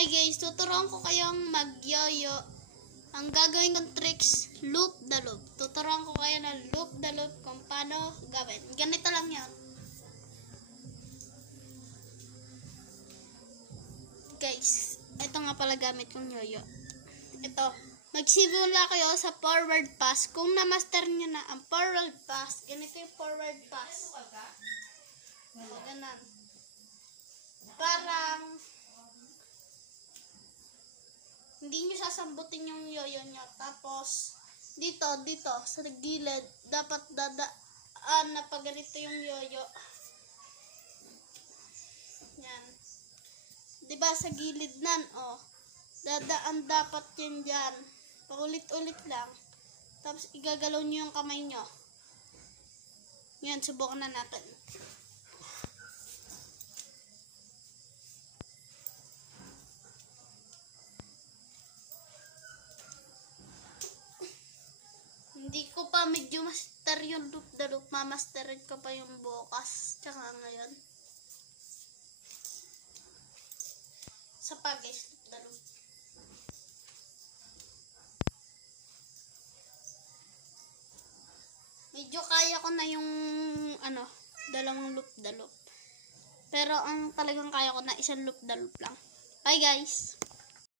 Hi guys, tuturuan ko kayong mag-yoyo. Ang gagawin kong tricks, loop the loop. Tuturuan ko kayo na loop the loop kung paano gawin. Ganito lang yan. Guys, ito nga pala gamit kong yoyo. Ito, magsimula kayo sa forward pass. Kung na-master nyo na ang forward pass, ganito yung forward pass. O, ganun. Parang hindi nyo sasambutin yung yoyo nyo. Tapos, dito, sa gilid, dapat dadaan na pag ganito yung yoyo. Yan. Diba sa gilid nan, oh. Dadaan dapat yun dyan. Paulit-ulit lang. Tapos, igagalaw nyo yung kamay nyo. Yan, subukan na natin. Hindi ko pa medyo master yung loop the loop. Mamasterin ko pa yung bukas. Tsaka ngayon. Sa guys, loop the loop. Medyo kaya ko na yung dalawang loop the loop. Pero ang talagang kaya ko na isang loop the loop lang. Bye guys!